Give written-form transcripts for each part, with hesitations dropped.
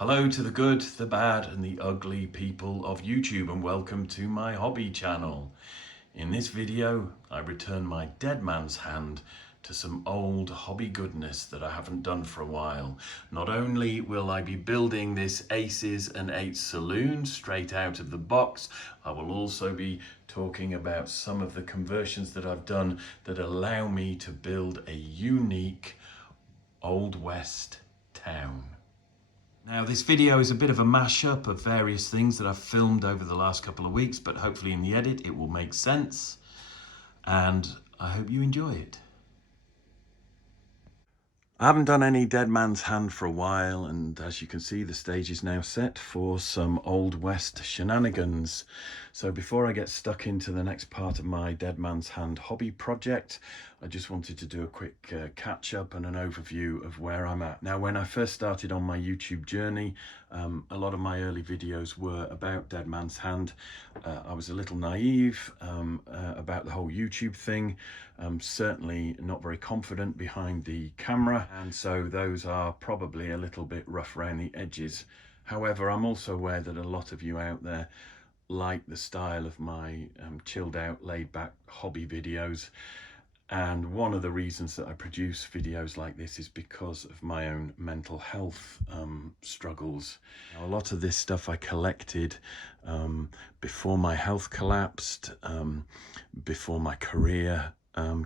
Hello to the good, the bad and the ugly people of YouTube, and welcome to my hobby channel. In this video I return my dead man's hand to some old hobby goodness that I haven't done for a while. Not only will I be building this Aces and Eights Saloon straight out of the box, I will also be talking about some of the conversions that I've done that allow me to build a unique Old West town. Now this video is a bit of a mashup of various things that I've filmed over the last couple of weeks, but hopefully in the edit it will make sense and I hope you enjoy it. I haven't done any dead man's hand for a while, and as you can see the stage is now set for some Old West shenanigans. So before I get stuck into the next part of my dead man's hand hobby project, I just wanted to do a quick catch up and an overview of where I'm at. Now when I first started on my YouTube journey, a lot of my early videos were about dead man's hand. I was a little naive about the whole YouTube thing, certainly not very confident behind the camera, and so those are probably a little bit rough around the edges. However, I'm also aware that a lot of you out there like the style of my chilled out, laid back hobby videos. And one of the reasons that I produce videos like this is because of my own mental health struggles. Now, a lot of this stuff I collected before my health collapsed, before my career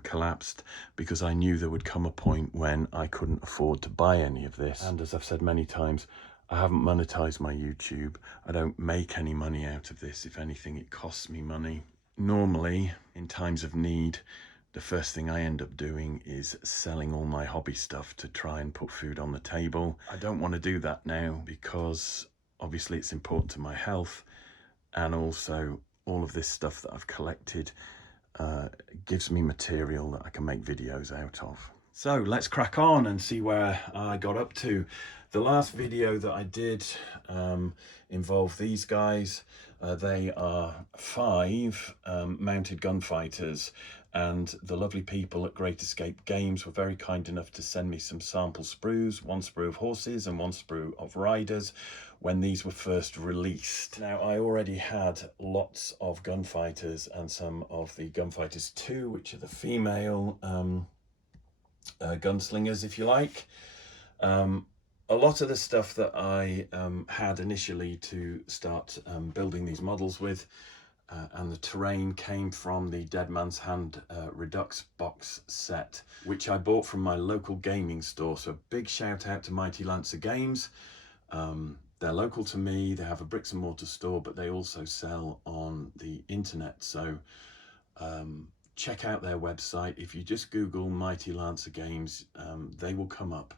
collapsed, because I knew there would come a point when I couldn't afford to buy any of this. And as I've said many times, I haven't monetized my YouTube. I don't make any money out of this. If anything, it costs me money. Normally, in times of need, the first thing I end up doing is selling all my hobby stuff to try and put food on the table. I don't want to do that now because obviously it's important to my health, and also all of this stuff that I've collected gives me material that I can make videos out of. So let's crack on and see where I got up to. The last video that I did involved these guys. They are 5 mounted gunfighters, and the lovely people at Great Escape Games were very kind enough to send me some sample sprues, 1 sprue of horses and 1 sprue of riders, when these were first released. Now I already had lots of gunfighters and some of the gunfighters 2, which are the female gunslingers, if you like. A lot of the stuff that I had initially to start building these models with and the terrain came from the Dead Man's Hand Redux box set, which I bought from my local gaming store. So a big shout out to Mighty Lancer Games. They're local to me. They have a bricks and mortar store, but they also sell on the internet. So check out their website. If you just Google Mighty Lancer Games, they will come up.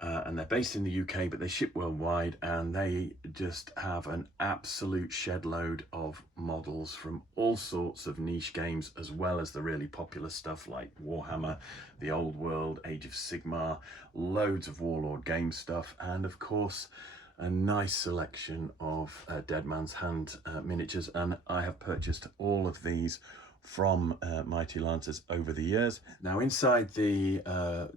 And they're based in the UK, but they ship worldwide, and they just have an absolute shed load of models from all sorts of niche games, as well as the really popular stuff like Warhammer, the Old World, Age of Sigmar, loads of Warlord game stuff, and of course a nice selection of Dead Man's Hand miniatures. And I have purchased all of these from Mighty Lancers over the years. Now inside the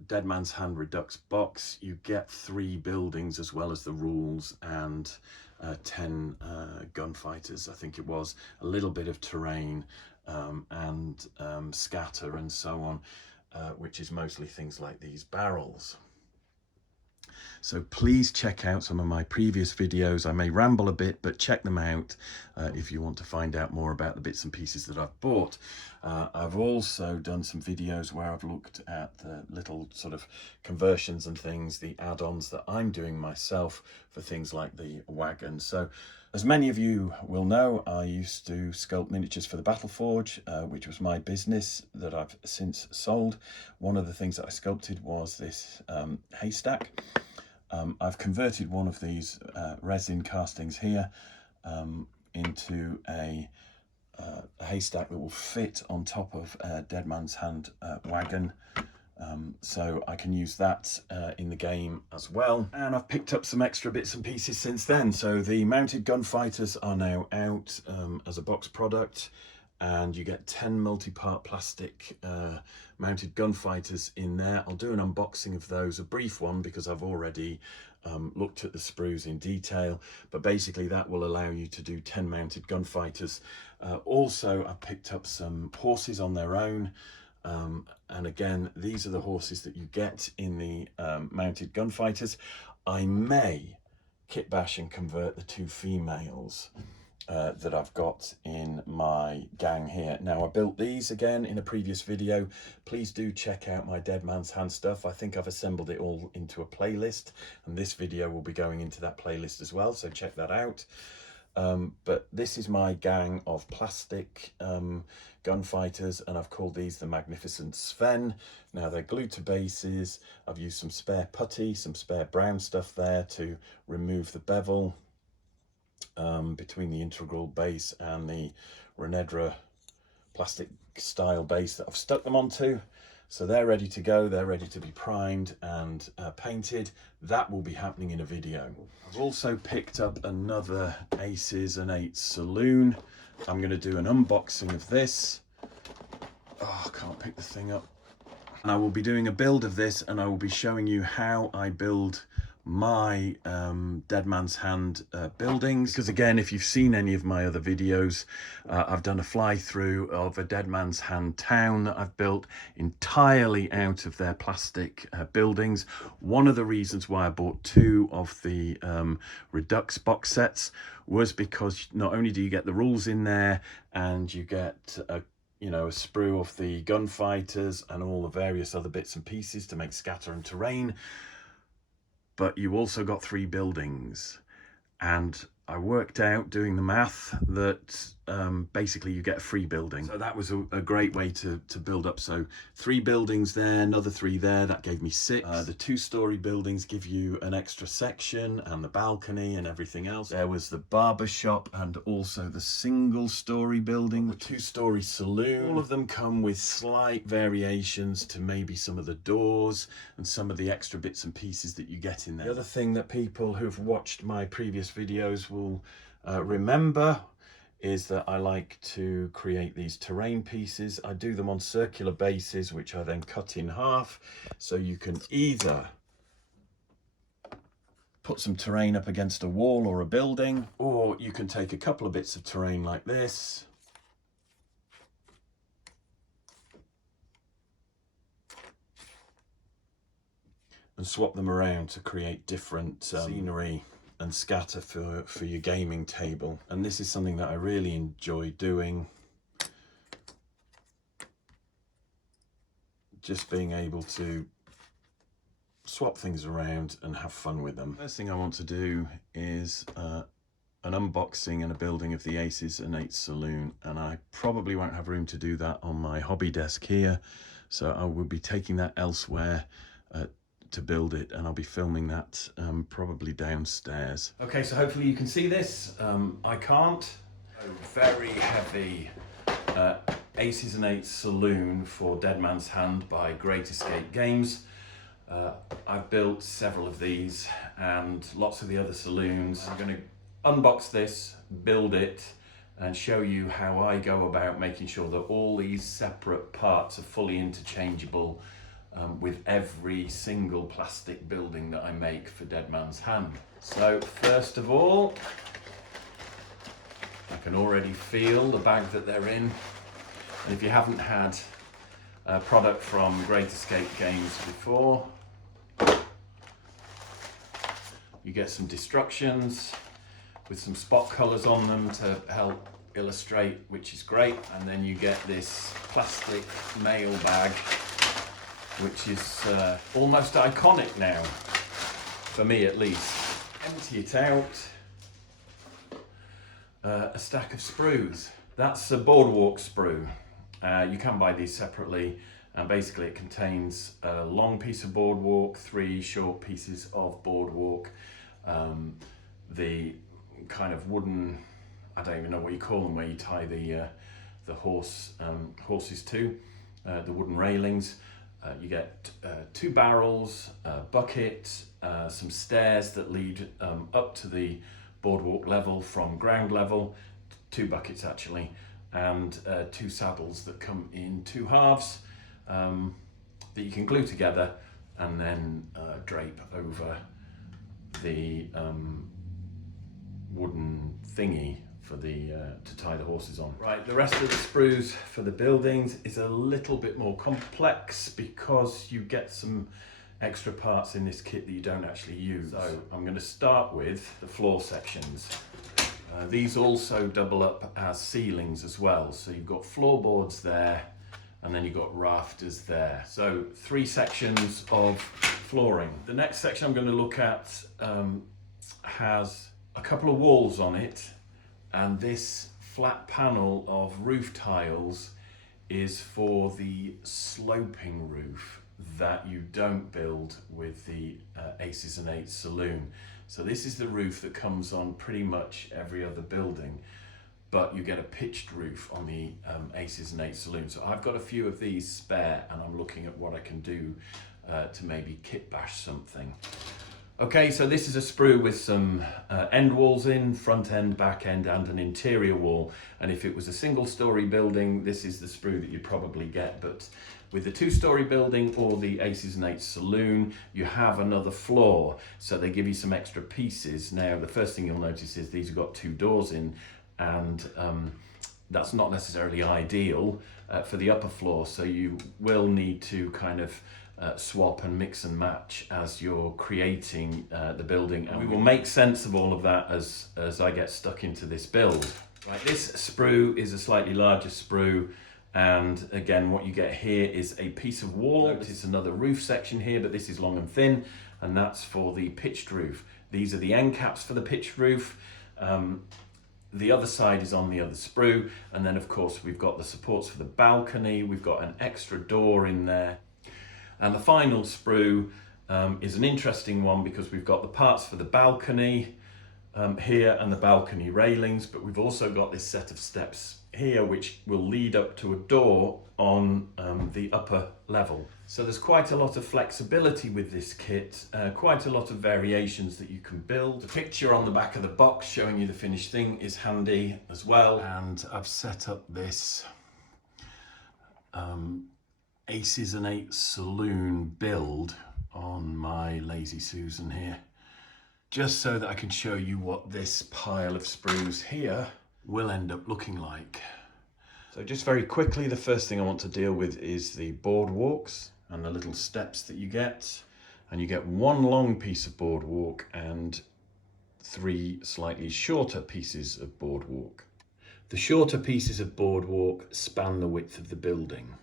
Dead Man's Hand Redux box you get 3 buildings as well as the rules and 10 gunfighters, I think it was, a little bit of terrain and scatter and so on, which is mostly things like these barrels. So please check out some of my previous videos. I may ramble a bit, but check them out if you want to find out more about the bits and pieces that I've bought. I've also done some videos where I've looked at the little sort of conversions and things, the add-ons that I'm doing myself for things like the wagon. So as many of you will know, I used to sculpt miniatures for the Battleforge, which was my business that I've since sold. One of the things that I sculpted was this haystack. I've converted one of these resin castings here into a haystack that will fit on top of a Dead Man's Hand wagon. So I can use that in the game as well. And I've picked up some extra bits and pieces since then. So the mounted gunfighters are now out as a box product. and you get 10 multi-part plastic mounted gunfighters in there. I'll do an unboxing of those, a brief one, because I've already looked at the sprues in detail, but basically that will allow you to do 10 mounted gunfighters. Also, I picked up some horses on their own, and again, these are the horses that you get in the mounted gunfighters. I may kit bash and convert the 2 females that I've got in my gang here. Now, I built these again in a previous video. Please do check out my Dead Man's Hand stuff. I think I've assembled it all into a playlist, and this video will be going into that playlist as well, so check that out. But this is my gang of plastic gunfighters, and I've called these the Magnificent Sven. Now, they're glued to bases. I've used some spare putty, some spare brown stuff there to remove the bevel between the integral base and the Renedra plastic style base that I've stuck them onto. So they're ready to go, they're ready to be primed and painted. That will be happening in a video. I've also picked up another Aces and Eights Saloon. I'm going to do an unboxing of this. Oh, I can't pick the thing up. And I will be doing a build of this, and I will be showing you how I build my Dead Man's Hand buildings, because again, if you've seen any of my other videos, I've done a fly through of a Dead Man's Hand town that I've built entirely out of their plastic buildings. One of the reasons why I bought 2 of the Redux box sets was because not only do you get the rules in there, and you get a sprue of the gunfighters and all the various other bits and pieces to make scatter and terrain, but you also got 3 buildings. And I worked out, doing the math, that basically you get a free building. So that was a great way to build up. So 3 buildings there, another 3 there, that gave me 6. The 2-story buildings give you an extra section and the balcony and everything else. There was the barber shop and also the single-story building, the 2-story saloon. All of them come with slight variations to maybe some of the doors and some of the extra bits and pieces that you get in there. The other thing that people who've watched my previous videos will remember is that I like to create these terrain pieces. I do them on circular bases, which I then cut in half, so you can either put some terrain up against a wall or a building, or you can take a couple of bits of terrain like this and swap them around to create different scenery and scatter for your gaming table. And this is something that I really enjoy doing, just being able to swap things around and have fun with them. First thing I want to do is an unboxing and a building of the Aces and Eights Saloon, and I probably won't have room to do that on my hobby desk here, so I will be taking that elsewhere to build it, and I'll be filming that probably downstairs. Okay, so hopefully you can see this. I can't. A very heavy Aces and Eights Saloon for Dead Man's Hand by Great Escape Games. I've built several of these and lots of the other saloons. I'm going to unbox this, build it, and show you how I go about making sure that all these separate parts are fully interchangeable with every single plastic building that I make for Dead Man's Hand. So first of all, I can already feel the bag that they're in. And if you haven't had a product from Great Escape Games before, you get some destructions with some spot colours on them to help illustrate, which is great. And then you get this plastic mail bag, which is almost iconic now, for me at least. Empty it out. A stack of sprues. That's a boardwalk sprue. You can buy these separately, and basically it contains a long piece of boardwalk, 3 short pieces of boardwalk, the kind of wooden, I don't even know what you call them, where you tie the horses to, the wooden railings. You get 2 barrels, a bucket, some stairs that lead up to the boardwalk level from ground level, 2 buckets actually, and 2 saddles that come in 2 halves that you can glue together and then drape over the wooden thingy for the to tie the horses on. Right, the rest of the sprues for the buildings is a little bit more complex because you get some extra parts in this kit that you don't actually use. So I'm going to start with the floor sections. These also double up as ceilings as well. So you've got floorboards there, and then you've got rafters there. So 3 sections of flooring. The next section I'm going to look at has a couple of walls on it, and this flat panel of roof tiles is for the sloping roof that you don't build with the Aces and Eights Saloon. So this is the roof that comes on pretty much every other building, but you get a pitched roof on the Aces and Eights Saloon. So I've got a few of these spare, and I'm looking at what I can do to maybe kit bash something. Okay, so this is a sprue with some end walls in, front end, back end, and an interior wall. And if it was a single-story building, this is the sprue that you'd probably get. But with the 2-story building or the Aces and Eights Saloon, you have another floor. So they give you some extra pieces. Now, the first thing you'll notice is these have got 2 doors in, and that's not necessarily ideal for the upper floor. So you will need to kind of swap and mix and match as you're creating the building, and we will make sense of all of that as I get stuck into this build. Right, this sprue is a slightly larger sprue, and again what you get here is a piece of wall. It's another roof section here, but this is long and thin, and that's for the pitched roof. These are the end caps for the pitched roof. The other side is on the other sprue, and then of course we've got the supports for the balcony. We've got an extra door in there. And the final sprue is an interesting one because we've got the parts for the balcony here and the balcony railings, but we've also got this set of steps here which will lead up to a door on the upper level. So there's quite a lot of flexibility with this kit, quite a lot of variations that you can build. The picture on the back of the box showing you the finished thing is handy as well. And I've set up this Aces and Eights Saloon build on my Lazy Susan here, just so that I can show you what this pile of sprues here will end up looking like. So just very quickly, the first thing I want to deal with is the boardwalks and the little steps that you get. And you get 1 long piece of boardwalk and 3 slightly shorter pieces of boardwalk. The shorter pieces of boardwalk span the width of the building.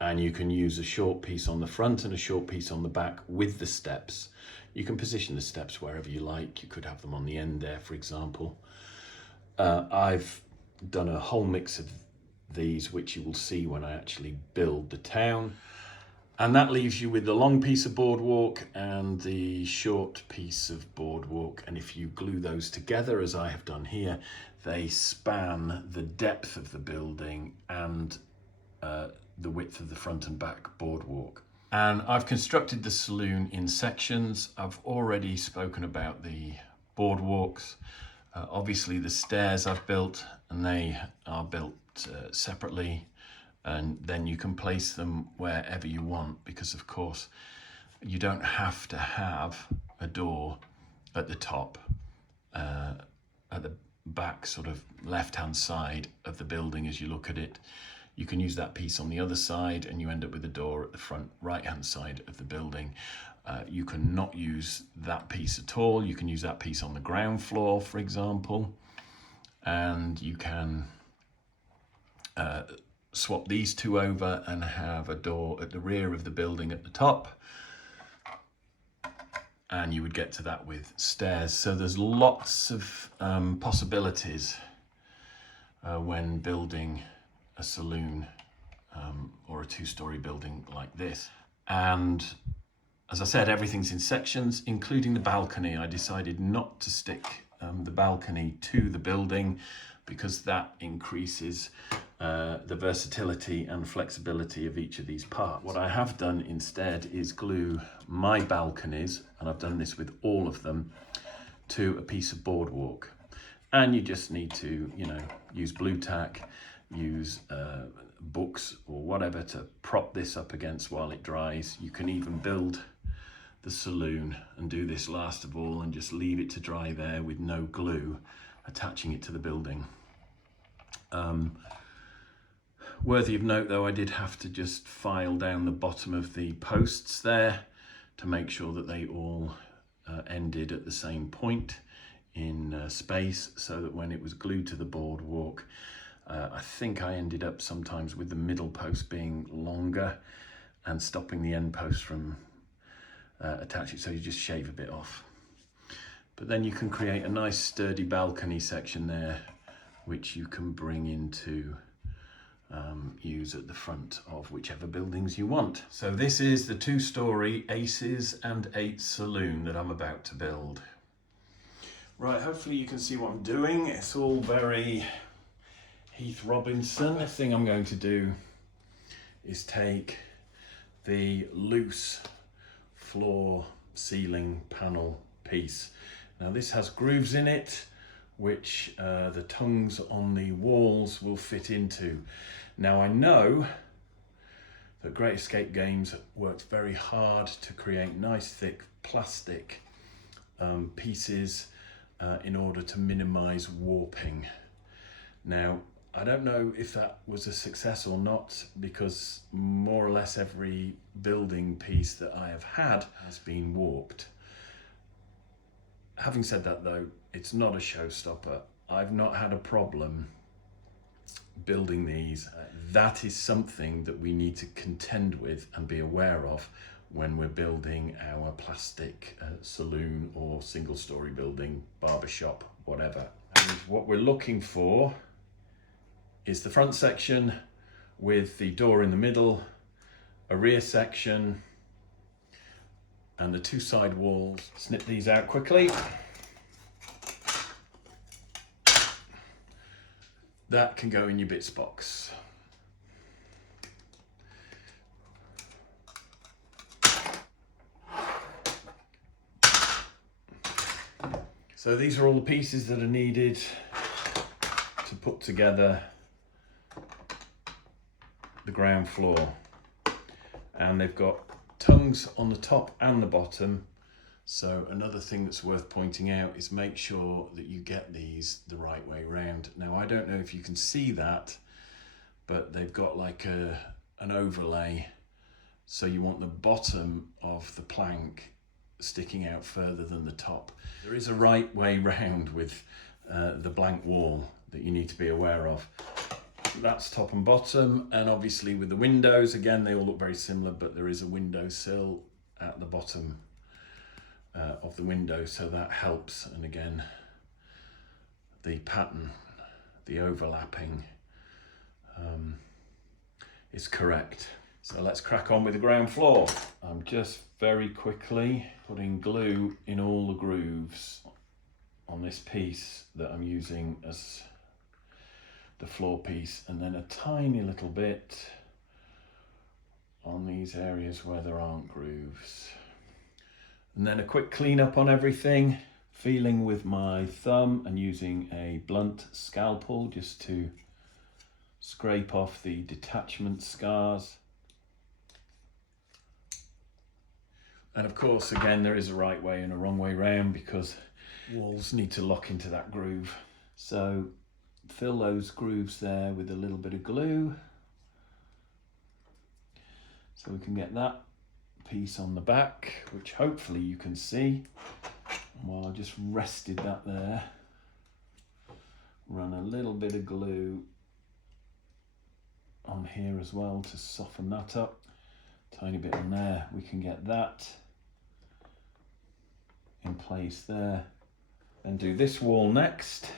And you can use a short piece on the front and a short piece on the back with the steps. You can position the steps wherever you like. You could have them on the end there, for example. I've done a whole mix of these, which you will see when I actually build the town. And that leaves you with the long piece of boardwalk and the short piece of boardwalk. And if you glue those together, as I have done here, they span the depth of the building and the width of the front and back boardwalk. And I've constructed the saloon in sections. I've already spoken about the boardwalks. Obviously the stairs I've built, and they are built separately, and then you can place them wherever you want, because of course you don't have to have a door at the top, at the back sort of left hand side of the building as you look at it. You can use that piece on the other side and you end up with a door at the front right-hand side of the building. You can not use that piece at all. You can use that piece on the ground floor, for example. And you can swap these 2 over and have a door at the rear of the building at the top. And you would get to that with stairs. So there's lots of possibilities when building a saloon or a 2-story building like this. And as I said, everything's in sections, including the balcony. I decided not to stick the balcony to the building because that increases the versatility and flexibility of each of these parts. What I have done instead is glue my balconies, and I've done this with all of them, to a piece of boardwalk. And you just need to, you know, use blue tack, use books or whatever to prop this up against while it dries. You can even build the saloon and do this last of all and just leave it to dry there with no glue attaching it to the building. Worthy of note though, I did have to just file down the bottom of the posts there to make sure that they all ended at the same point in space, so that when it was glued to the boardwalk, I think I ended up sometimes with the middle post being longer and stopping the end post from attaching, so you just shave a bit off. But then you can create a nice sturdy balcony section there, which you can bring into use at the front of whichever buildings you want. So this is the 2-story Aces and Eights Saloon that I'm about to build. Right, hopefully you can see what I'm doing. It's all very Heath Robinson. The thing I'm going to do is take the loose floor ceiling panel piece. Now this has grooves in it, which the tongues on the walls will fit into. Now I know that Great Escape Games works very hard to create nice thick plastic pieces in order to minimize warping. Now I don't know if that was a success or not, because more or less every building piece that I have had has been warped. Having said that though, it's not a showstopper. I've not had a problem building these. That is something that we need to contend with and be aware of when we're building our plastic saloon or single-story building, barbershop, whatever. And what we're looking for is the front section with the door in the middle, a rear section, and the 2 side walls. Snip these out quickly. That can go in your bits box. So these are all the pieces that are needed to put together the ground floor. And they've got tongues on the top and the bottom. So another thing that's worth pointing out is make sure that you get these the right way round. Now I don't know if you can see that, but they've got like an overlay. So you want the bottom of the plank sticking out further than the top. There is a right way round with the blank wall that you need to be aware of. That's top and bottom, and obviously with the windows, again, they all look very similar, but there is a window sill at the bottom of the window, so that helps. And again, the pattern, the overlapping is correct. So let's crack on with the ground floor. I'm just very quickly putting glue in all the grooves on this piece that I'm using as the floor piece, and then a tiny little bit on these areas where there aren't grooves. And then a quick clean up on everything, feeling with my thumb and using a blunt scalpel just to scrape off the detachment scars. And of course, again, there is a right way and a wrong way round, because walls need to lock into that groove. So fill those grooves there with a little bit of glue, so we can get that piece on the back, which hopefully you can see. Well, I just rested that there. Run a little bit of glue on here as well to soften that up. Tiny bit on there. We can get that in place there. Then do this wall next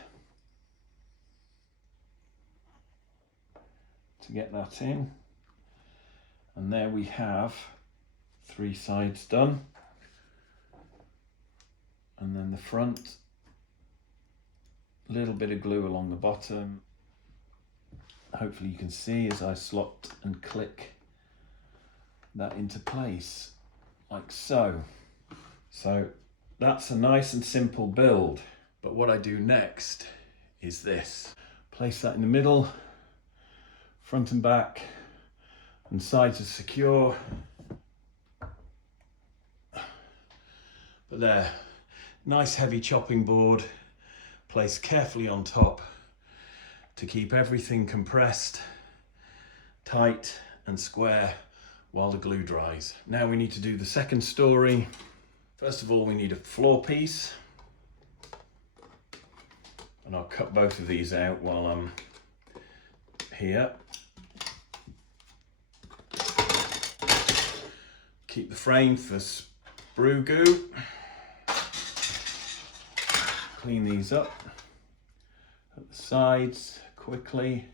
to get that in. And there we have 3 sides done. And then the front, a little bit of glue along the bottom. Hopefully you can see as I slot and click that into place, like so. So that's a nice and simple build. But what I do next is this. Place that in the middle, front and back, and sides are secure. But there, nice heavy chopping board, placed carefully on top to keep everything compressed, tight and square while the glue dries. Now we need to do the second story. First of all, we need a floor piece. And I'll cut both of these out while I'm here. Keep the frame for sprue goo. Clean these up at the sides quickly.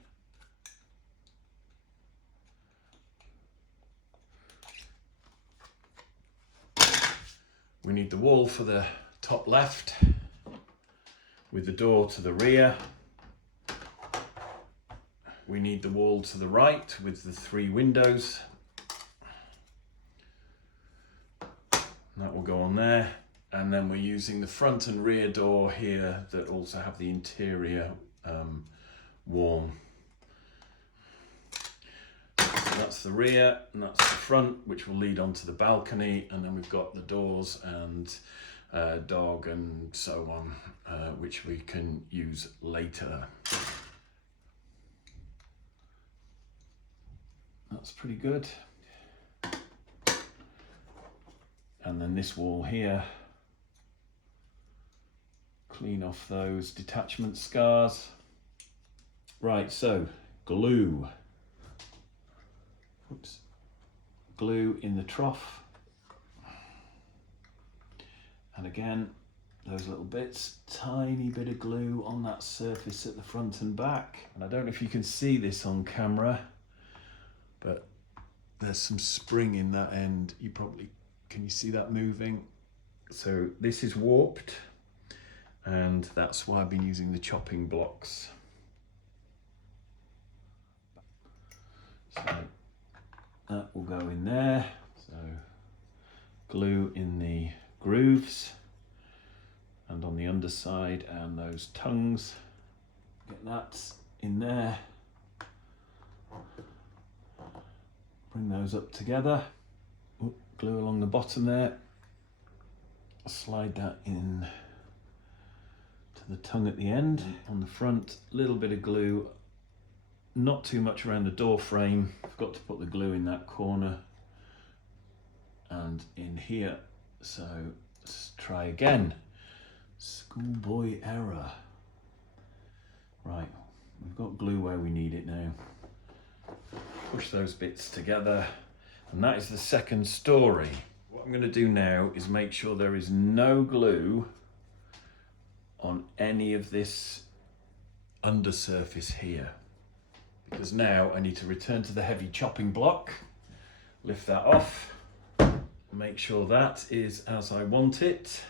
We need the wall for the top left with the door to the rear. We need the wall to the right with the 3 windows. That will go on there. And then we're using the front and rear door here that also have the interior worn. So that's the rear and that's the front, which will lead onto the balcony. And then we've got the doors and dog and so on, which we can use later. That's pretty good. And then this wall here, clean off those detachment scars. Right, so glue. Oops. Glue in the trough. And again, those little bits, tiny bit of glue on that surface at the front and back. And I don't know if you can see this on camera, but there's some spring in that end. Can you see that moving? So this is warped, and that's why I've been using the chopping blocks. So that will go in there. So glue in the grooves and on the underside, and those tongues, get that in there. Bring those up together. Glue along the bottom there. Slide that in to the tongue at the end. On the front, a little bit of glue, not too much around the door frame. Forgot to put the glue in that corner and in here. So let's try again. Schoolboy error. Right, we've got glue where we need it now. Push those bits together. And that is the second story. What I'm going to do now is make sure there is no glue on any of this undersurface here. Because now I need to return to the heavy chopping block, lift that off, make sure that is as I want it,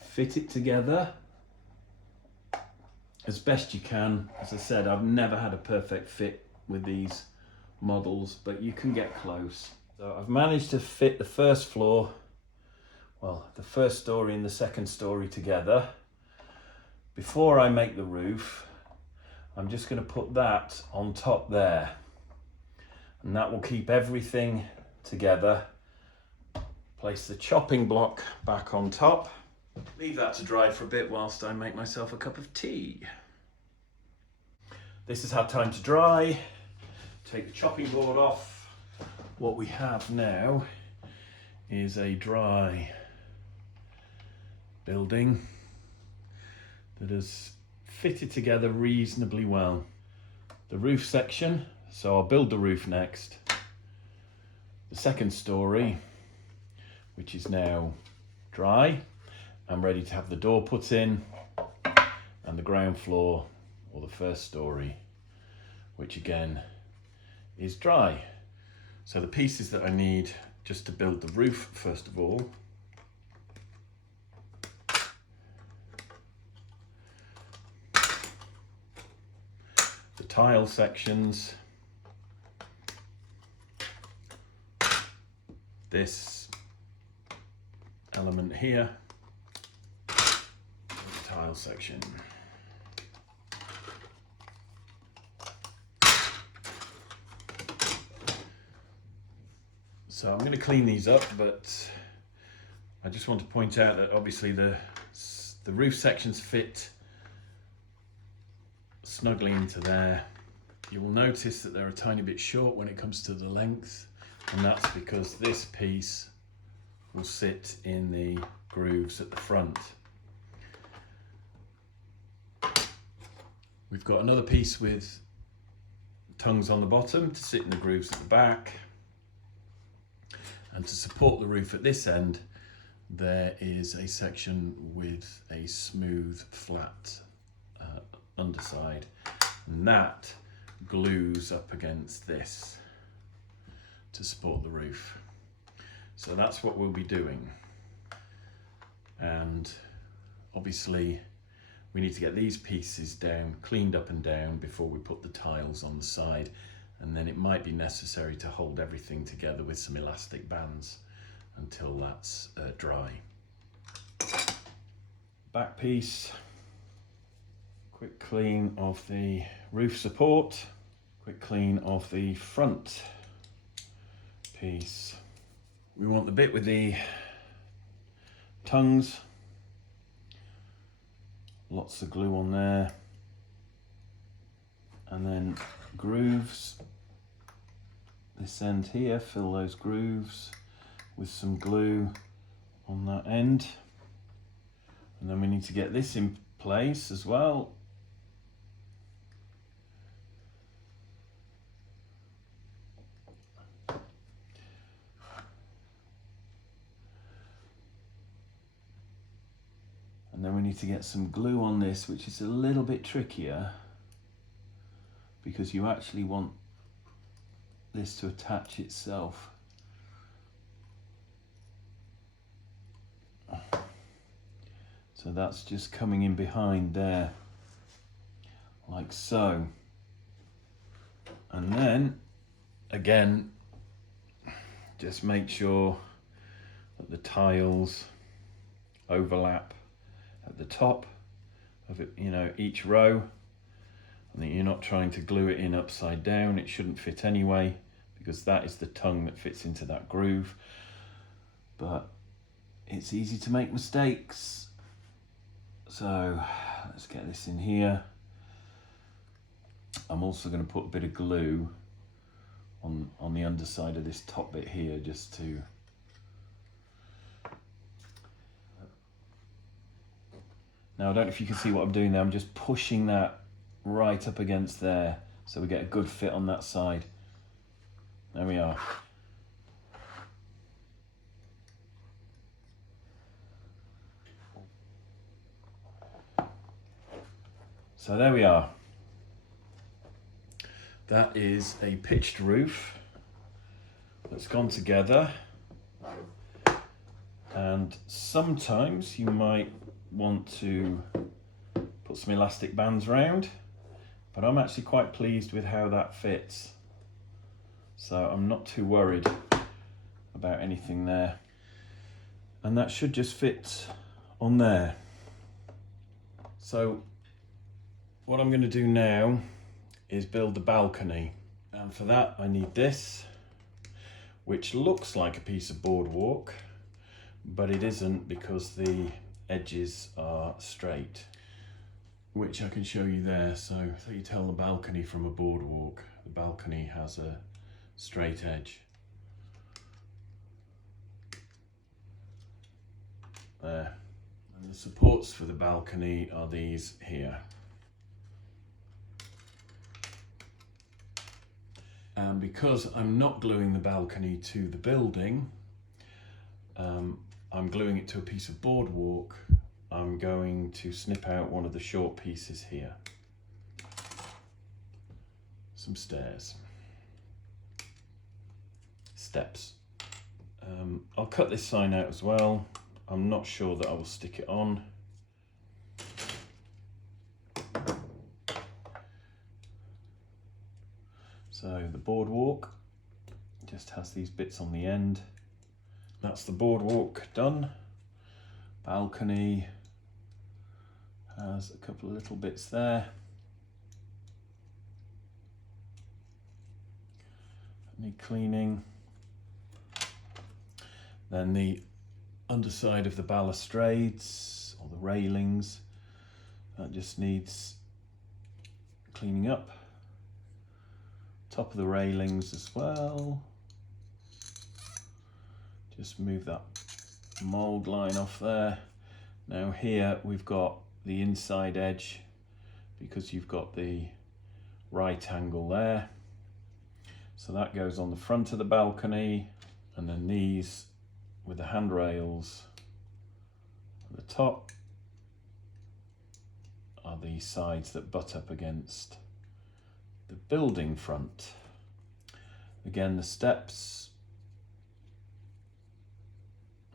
fit it together as best you can. As I said, I've never had a perfect fit with these models, but you can get close. So I've managed to fit the first floor, well, the first story and the second story together. Before I make the roof, I'm just going to put that on top there, and that will keep everything together. Place the chopping block back on top. Leave that to dry for a bit whilst I make myself a cup of tea. This has had time to dry. Take the chopping board off. What we have now is a dry building that has fitted together reasonably well. The roof section, so I'll build the roof next. The second story, which is now dry. I'm ready to have the door put in, and the ground floor, or the first story, which again is dry. So the pieces that I need just to build the roof, first of all, the tile sections, this element here, the tile section. So I'm going to clean these up, but I just want to point out that obviously the roof sections fit snugly into there. You will notice that they're a tiny bit short when it comes to the length, and that's because this piece will sit in the grooves at the front. We've got another piece with tongues on the bottom to sit in the grooves at the back, and to support the roof at this end there is a section with a smooth flat underside, and that glues up against this to support the roof. So that's what we'll be doing, and obviously we need to get these pieces down, cleaned up and down before we put the tiles on the side, and then it might be necessary to hold everything together with some elastic bands until that's dry. Back piece, quick clean of the roof support, quick clean of the front piece. We want the bit with the tongues, lots of glue on there, and then grooves. This end here, fill those grooves with some glue on that end, and then we need to get this in place as well. And then we need to get some glue on this, which is a little bit trickier because you actually want this to attach itself. So that's just coming in behind there, like so. And then, again, just make sure that the tiles overlap at the top of it, you know, each row, and that you're not trying to glue it in upside down. It shouldn't fit anyway, because that is the tongue that fits into that groove. But it's easy to make mistakes. So let's get this in here. I'm also going to put a bit of glue on the underside of this top bit here, just to now, I don't know if you can see what I'm doing there. I'm just pushing that right up against there so we get a good fit on that side. There we are. So there we are. That is a pitched roof that's gone together, and sometimes you might want to put some elastic bands round, but I'm actually quite pleased with how that fits, so I'm not too worried about anything there, and that should just fit on there. So what I'm going to do now is build the balcony, and for that I need this, which looks like a piece of boardwalk, but it isn't, because the edges are straight, which I can show you there. So you tell the balcony from a boardwalk, the balcony has a straight edge there, and the supports for the balcony are these here. And because I'm not gluing the balcony to the building, I'm gluing it to a piece of boardwalk, I'm going to snip out one of the short pieces here. Some stairs. Steps. I'll cut this sign out as well. I'm not sure that I will stick it on. So the boardwalk just has these bits on the end. That's the boardwalk done. Balcony has a couple of little bits there. Need cleaning. Then the underside of the balustrades or the railings, that just needs cleaning up. Top of the railings as well. Just move that mold line off there. Now here we've got the inside edge because you've got the right angle there. So that goes on the front of the balcony, and then these with the handrails at the top are the sides that butt up against the building front. Again, the steps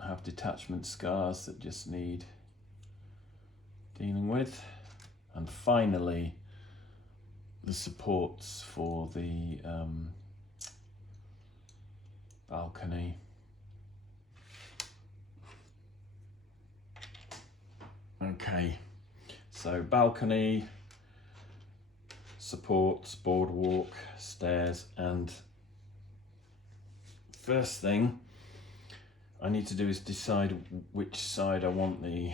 have detachment scars that just need dealing with. And finally, the supports for the balcony. Okay, so balcony, supports, boardwalk, stairs, and first thing I need to do is decide which side I want the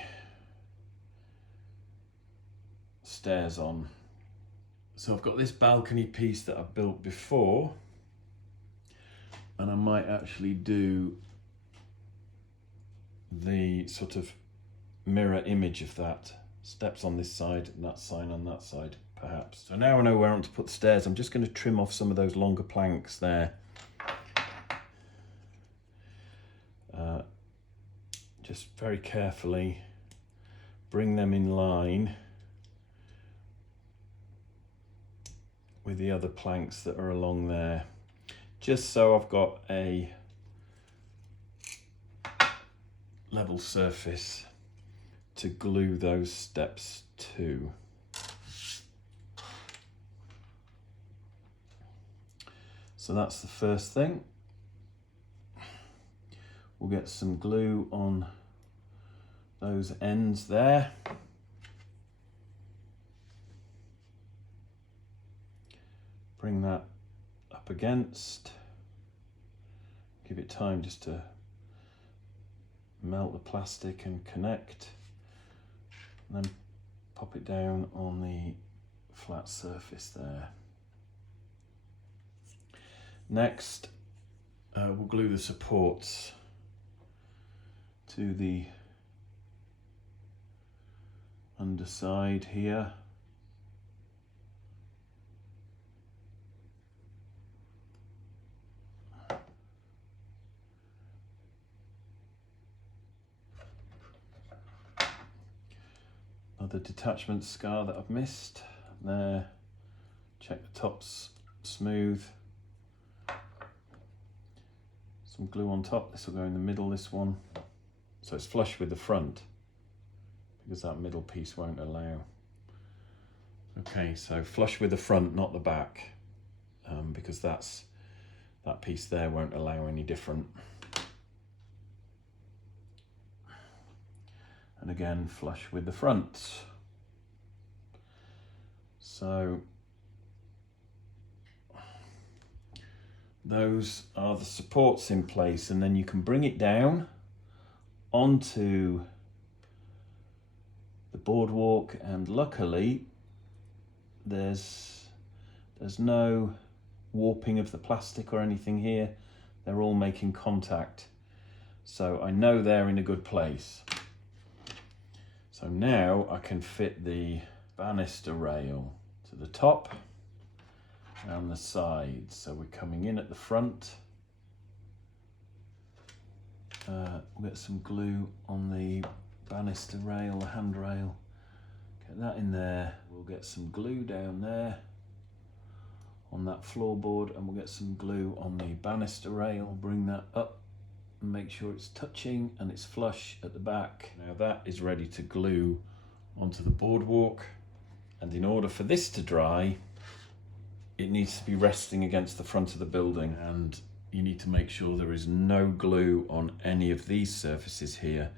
stairs on. So I've got this balcony piece that I've built before, and I might actually do the sort of mirror image of that. Steps on this side and that sign on that side, perhaps. So now I know where I want to put the stairs. I'm just going to trim off some of those longer planks there. Just very carefully bring them in line with the other planks that are along there, just so I've got a level surface to glue those steps to. So that's the first thing. We'll get some glue on those ends there. Bring that up against. Give it time just to melt the plastic and connect. And then pop it down on the flat surface there. Next, we'll glue the supports to the underside here. Another detachment scar that I've missed there. Check the top's smooth. Some glue on top. This will go in the middle, this one. So it's flush with the front, because that middle piece won't allow. Okay, so flush with the front, not the back, because that piece there won't allow any different. And again, flush with the front. So those are the supports in place, and then you can bring it down onto the boardwalk, and luckily there's no warping of the plastic or anything here. They're all making contact, so I know they're in a good place. So now I can fit the banister rail to the top and the sides. So we're coming in at the front. We'll get some glue on the banister rail, the handrail. Get that in there. We'll get some glue down there on that floorboard, and we'll get some glue on the banister rail. Bring that up and make sure it's touching and it's flush at the back. Now that is ready to glue onto the boardwalk, and in order for this to dry, it needs to be resting against the front of the building, and you need to make sure there is no glue on any of these surfaces here,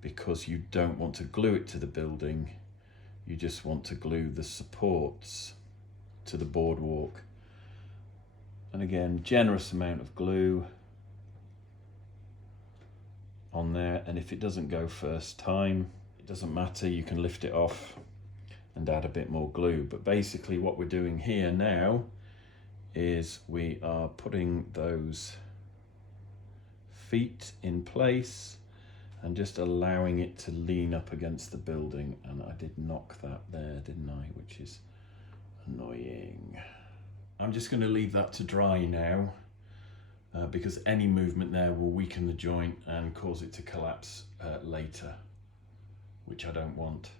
because you don't want to glue it to the building. You just want to glue the supports to the boardwalk. And again, generous amount of glue. on there, and if it doesn't go first time, it doesn't matter, you can lift it off and add a bit more glue. But basically what we're doing here now is we are putting those feet in place and just allowing it to lean up against the building. And I did knock that there, didn't I? Which is annoying. I'm just going to leave that to dry now, because any movement there will weaken the joint and cause it to collapse later, which I don't want.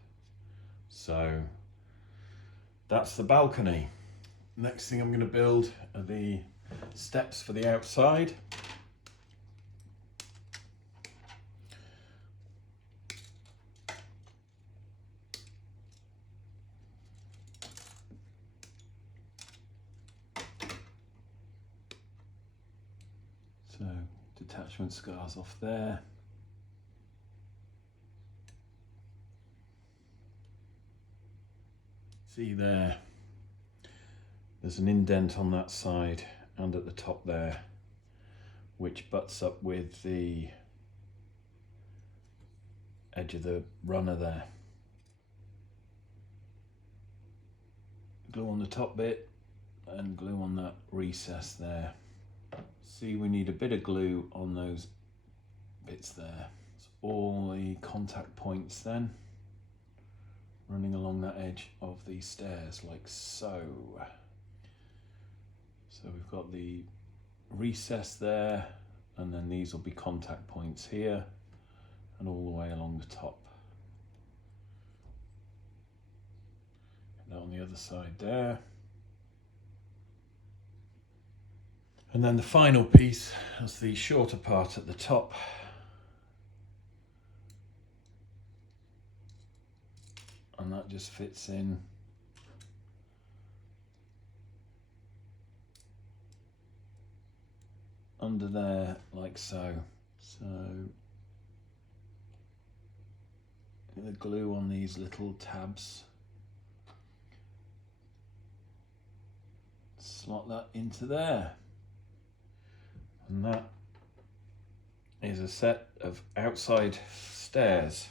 So that's the balcony. Next thing I'm going to build are the steps for the outside. So detachment scars off there. See there, there's an indent on that side and at the top there, which butts up with the edge of the runner there. Glue on the top bit and glue on that recess there. See, we need a bit of glue on those bits there. It's all the contact points then, running along that edge of the stairs like so. So we've got the recess there, and then these will be contact points here and all the way along the top. And on the other side there. And then the final piece is the shorter part at the top. And that just fits in under there like so. So the glue on these little tabs, slot that into there, and that is a set of outside stairs.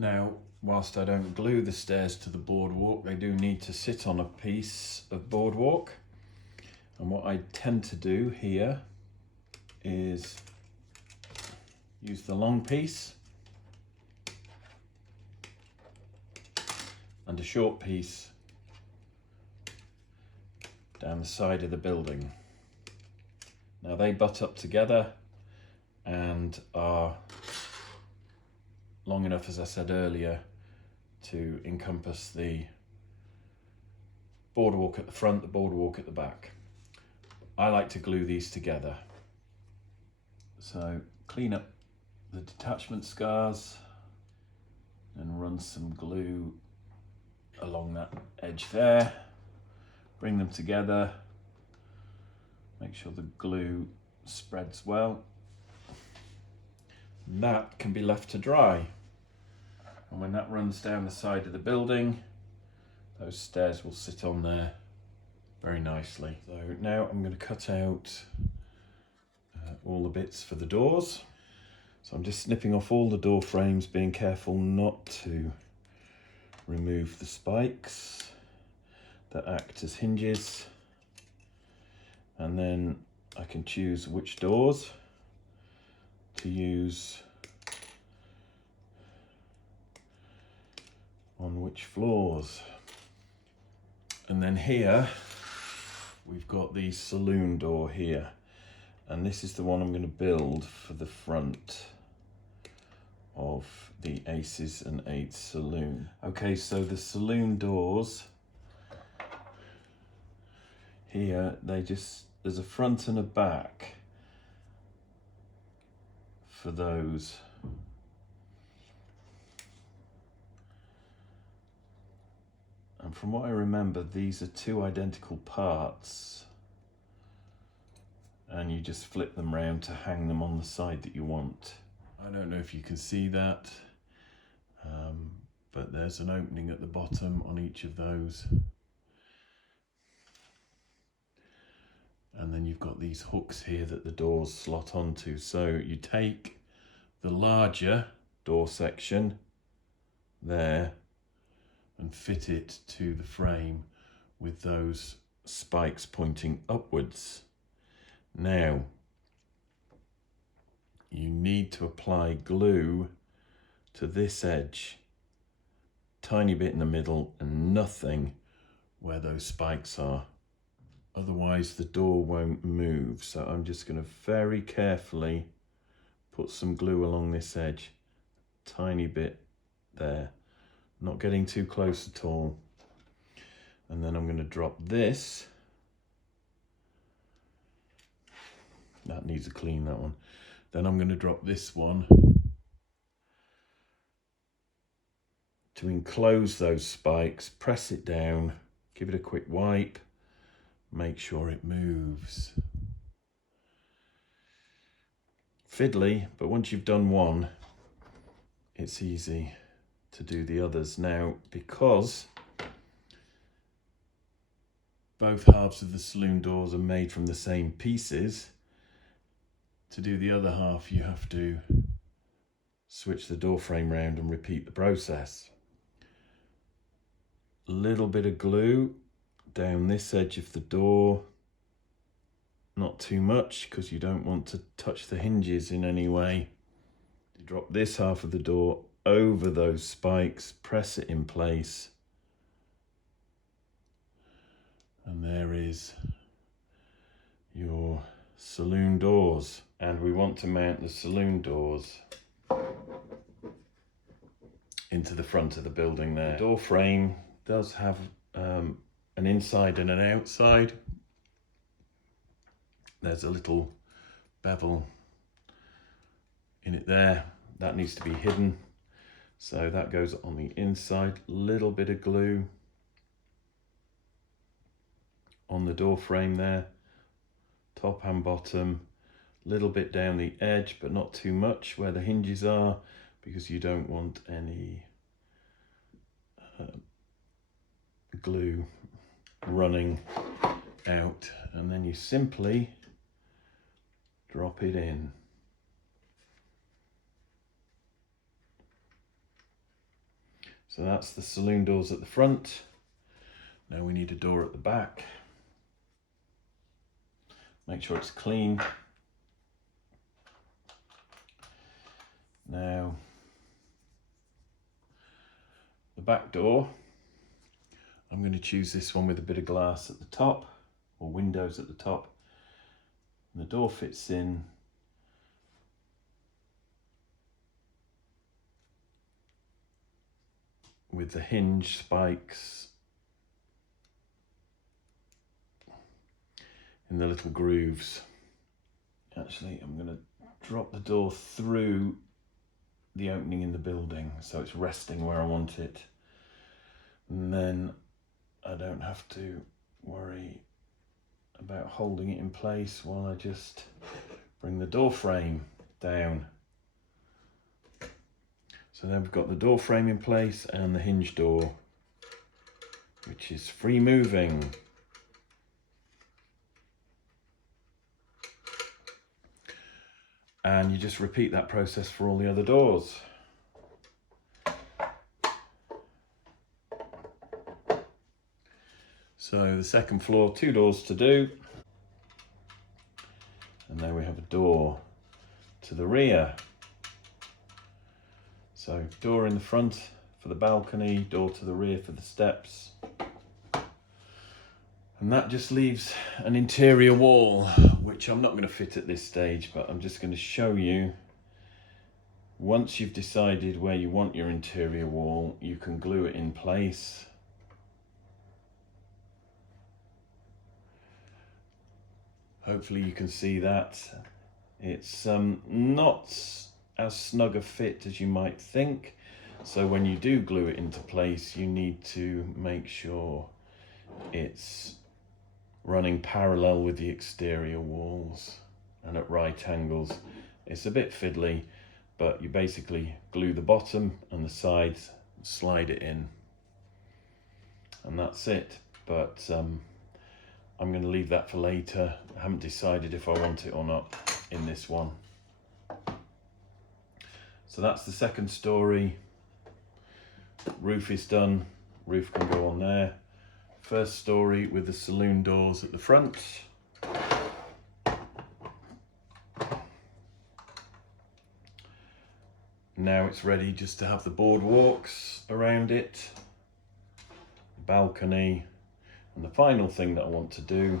Now, whilst I don't glue the stairs to the boardwalk, they do need to sit on a piece of boardwalk. And what I tend to do here is use the long piece and a short piece down the side of the building. Now they butt up together and are long enough, as I said earlier, to encompass the boardwalk at the front, the boardwalk at the back. I like to glue these together. So clean up the detachment scars and run some glue along that edge there. Bring them together. Make sure the glue spreads well. And that can be left to dry. And when that runs down the side of the building, those stairs will sit on there very nicely. So now I'm going to cut out all the bits for the doors. So I'm just snipping off all the door frames, being careful not to remove the spikes that act as hinges. And then I can choose which doors to use on which floors. And then here we've got the saloon door here, and this is the one I'm going to build for the front of the Aces and Eights Saloon. Okay, so the saloon doors here, there's a front and a back for those. And from what I remember, these are two identical parts, and you just flip them round to hang them on the side that you want. I don't know if you can see that, but there's an opening at the bottom on each of those, and then you've got these hooks here that the doors slot onto. So you take the larger door section there and fit it to the frame with those spikes pointing upwards. Now, you need to apply glue to this edge, tiny bit in the middle and nothing where those spikes are. Otherwise the door won't move. So I'm just going to very carefully put some glue along this edge, tiny bit there, not getting too close at all. And then I'm going to drop this. That needs a clean, that one. Then I'm going to drop this one to enclose those spikes, press it down, give it a quick wipe, make sure it moves. Fiddly, but once you've done one, it's easy to do the others. Now, because both halves of the saloon doors are made from the same pieces, to do the other half you have to switch the door frame round and repeat the process. A little bit of glue down this edge of the door, not too much because you don't want to touch the hinges in any way. Drop this half of the door over those spikes, press it in place, and there is your saloon doors. And we want to mount the saloon doors into the front of the building there. The door frame does have an inside and an outside. There's a little bevel in it there. That needs to be hidden. So that goes on the inside. Little bit of glue on the door frame there, top and bottom. Little bit down the edge, but not too much where the hinges are, because you don't want any glue running out. And then you simply drop it in. So that's the saloon doors at the front. Now we need a door at the back. Make sure it's clean. Now, the back door, I'm going to choose this one with a bit of glass at the top, or windows at the top. And the door fits in with the hinge spikes in the little grooves. Actually, I'm going to drop the door through the opening in the building so it's resting where I want it, and then I don't have to worry about holding it in place while I just bring the door frame down. So then we've got the door frame in place and the hinge door, which is free moving. And you just repeat that process for all the other doors. So the second floor, 2 doors to do. And then we have a door to the rear. So door in the front for the balcony, door to the rear for the steps. And that just leaves an interior wall, which I'm not going to fit at this stage, but I'm just going to show you. Once you've decided where you want your interior wall, you can glue it in place. Hopefully you can see that. It's not as snug a fit as you might think. So when you do glue it into place, you need to make sure it's running parallel with the exterior walls and at right angles. It's a bit fiddly, but you basically glue the bottom and the sides, slide it in, and that's it. But I'm going to leave that for later. I haven't decided if I want it or not in this one. So that's the second story. Roof is done. Roof can go on there. First story with the saloon doors at the front. Now it's ready just to have the boardwalks around it, the balcony, and the final thing that I want to do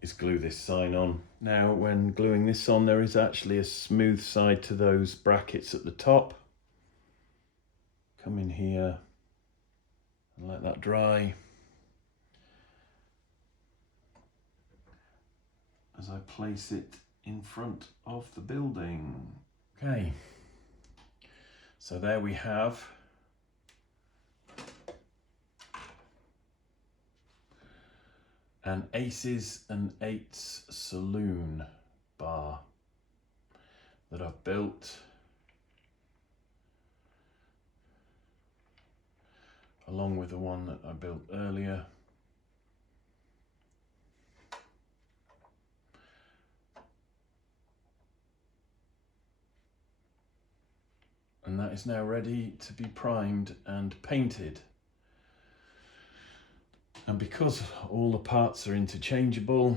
is glue this sign on. Now when gluing this on, there is actually a smooth side to those brackets at the top. Come in here and let that dry. As I place it in front of the building. Okay, so there we have an Aces and Eights Saloon bar that I've built along with the one that I built earlier. And that is now ready to be primed and painted. And because all the parts are interchangeable,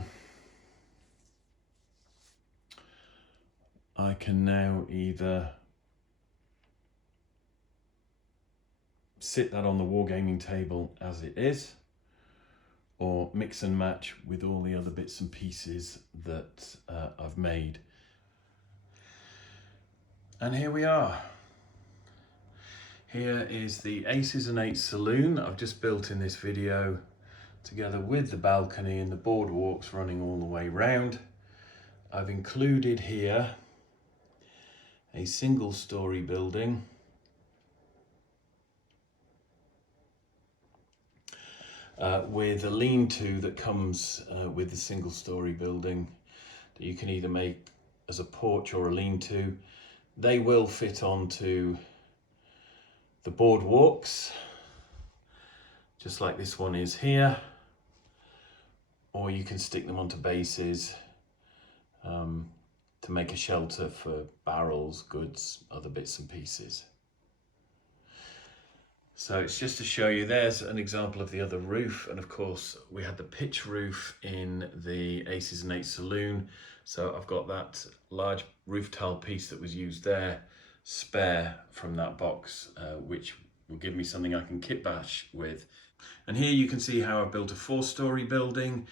I can now either sit that on the wargaming table as it is, or mix and match with all the other bits and pieces that I've made. And here we are. Here is the Aces and Eights Saloon that I've just built in this video, together with the balcony and the boardwalks running all the way round. I've included here a single story building with a lean-to that comes with the single story building that you can either make as a porch or a lean-to. They will fit onto the boardwalks, just like this one is here, or you can stick them onto bases to make a shelter for barrels, goods, other bits and pieces. So it's just to show you, there's an example of the other roof, and of course we had the pitch roof in the Aces and Eights Saloon, so I've got that large roof tile piece that was used there spare from that box, which will give me something I can kit bash with. And here you can see how I built a 4-story building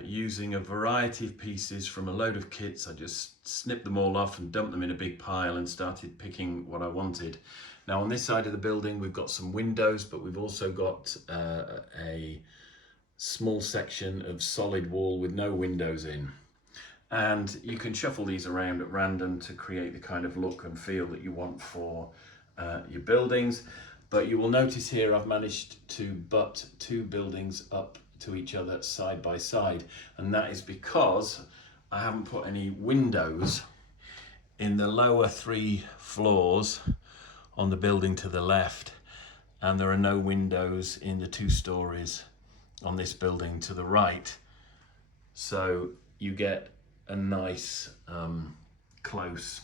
using a variety of pieces from a load of kits. I just snipped them all off and dumped them in a big pile and started picking what I wanted. Now on this side of the building we've got some windows, but we've also got a small section of solid wall with no windows in. And you can shuffle these around at random to create the kind of look and feel that you want for your buildings. But you will notice here I've managed to butt 2 buildings up to each other side by side, and that is because I haven't put any windows in the lower 3 floors on the building to the left, and there are no windows in the 2 stories on this building to the right. So you get a nice close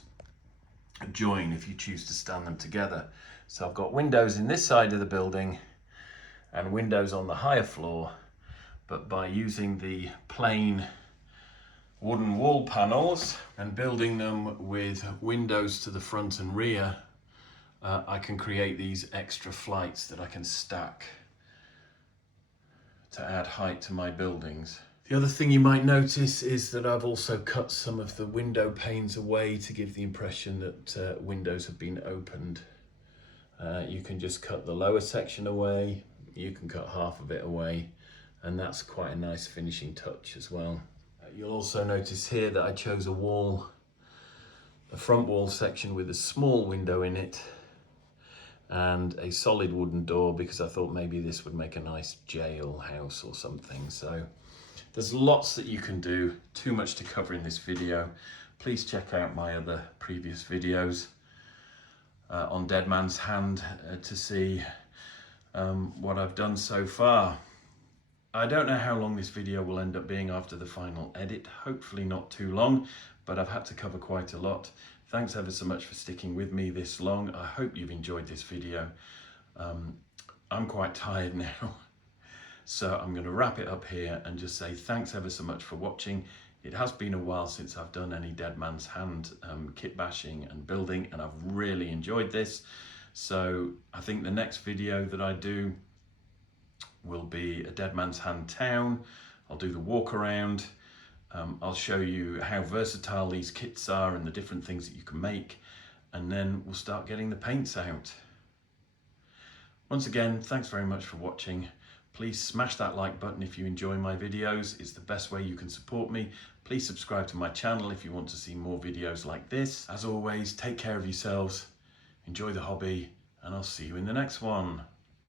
join if you choose to stand them together. So I've got windows in this side of the building and windows on the higher floor, but by using the plain wooden wall panels and building them with windows to the front and rear, I can create these extra flights that I can stack to add height to my buildings. The other thing you might notice is that I've also cut some of the window panes away to give the impression that windows have been opened. You can just cut the lower section away, you can cut half of it away, and that's quite a nice finishing touch as well. You'll also notice here that I chose a front wall section with a small window in it and a solid wooden door, because I thought maybe this would make a nice jail house or something. So there's lots that you can do, too much to cover in this video. Please check out my other previous videos on Dead Man's Hand to see what I've done so far. I don't know how long this video will end up being after the final edit, hopefully not too long, but I've had to cover quite a lot. Thanks ever so much for sticking with me this long. I hope you've enjoyed this video. I'm quite tired now, so I'm going to wrap it up here and just say thanks ever so much for watching. It has been a while since I've done any Dead Man's Hand kit bashing and building, and I've really enjoyed this. So I think the next video that I do will be a Dead Man's Hand town. I'll do the walk around. I'll show you how versatile these kits are and the different things that you can make, and then we'll start getting the paints out. Once again, thanks very much for watching. Please smash that like button if you enjoy my videos. It's the best way you can support me. Please subscribe to my channel if you want to see more videos like this. As always, take care of yourselves, enjoy the hobby, and I'll see you in the next one.